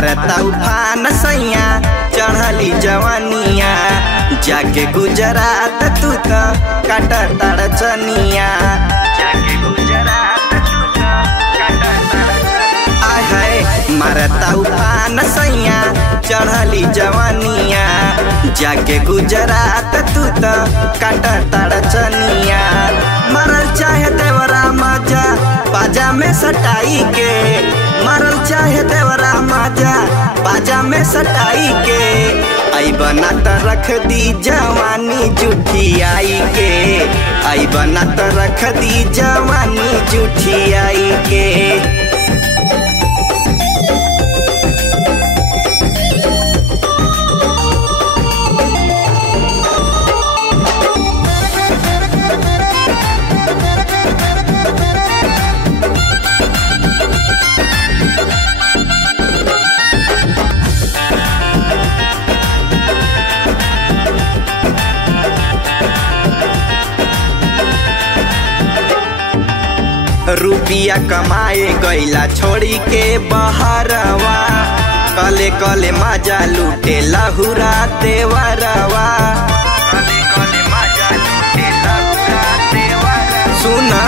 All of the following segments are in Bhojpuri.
मारता उफान सैया चढ़ली जवानिया जाके गुजरात तू तो काटा ताड़ चनिया जाके गुजरात तू तो काटा ताड़ चनिया आय हाय मारता उफान सैया चढ़ली जवानिया जाके गुजरात तू तो काटा ताड़ चनिया मरल चाहे देवरा मजा बाजा में सटाई के मरल चाहे देवरा मजा बाजा में सटाई के आई बना त रख दी जवानी जूठी आई के आई बना त रख दी जवानी जूठी आई के रुपिया कमाए गईला छोड़ी के बहरवा कले कले मजा लूटे लहुरा देवरवा कले कले मजा लूटे लहुरा देवरवा सुना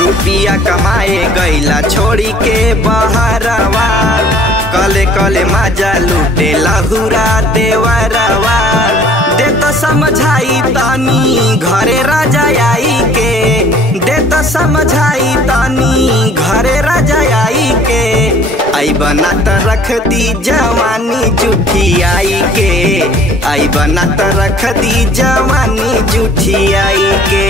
रुपिया कमाए गईला छोड़ी के बहरवा कले कले मजा लूटे लहुरा देवरवा दे तो समझाई तनी घरे राजा आई के दे तो समझाई तनी घरे राजा आई के आई बना त रख दी जवानी जूठी आई के आई बना त रख दी जवानी जूठी आई के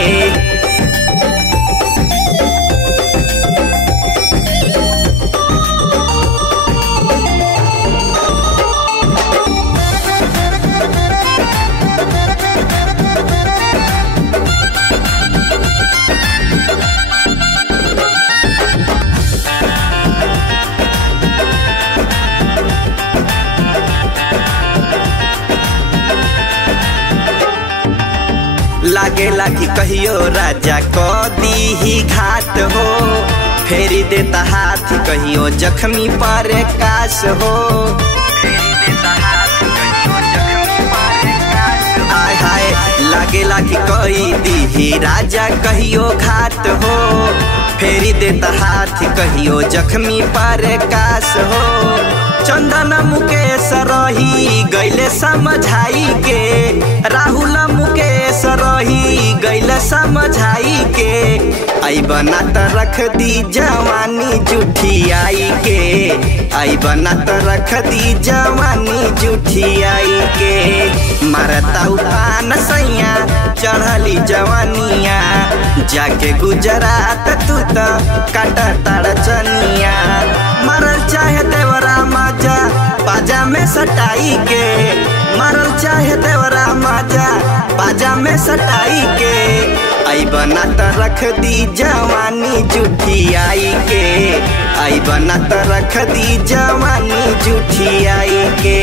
लागेला कि कहियो राजा को दी ही घाट हो फेरी देता हाथ कहियो जख्मी पर काश हो फेरी देता हाथ कहियो जख्मी पर काश आय हाय लागेला कि कोई दी ही राजा कहियो घाट हो फेरी देता हाथ कहियो जख्मी पर काश हो चंदन मुकेश रही गईले समझाई के राहुल मुकेश रही गईले समझाई के आई बना त रख दी जवानी जूठी आई के आई बना त रख दी जवानी जूठी आई के मारता उफान सैया चढ़ली जवानिया जाके गुजरात तू तो काटा ताड़ चनिया मरल चाहे देवरा मजा बाजा में सटाई के मरल चाहे देवरा मजा बाजा में सटाई के आई बना त रख दी जवानी जूठी आई के आई बना त रख दी जवानी जूठी आई के।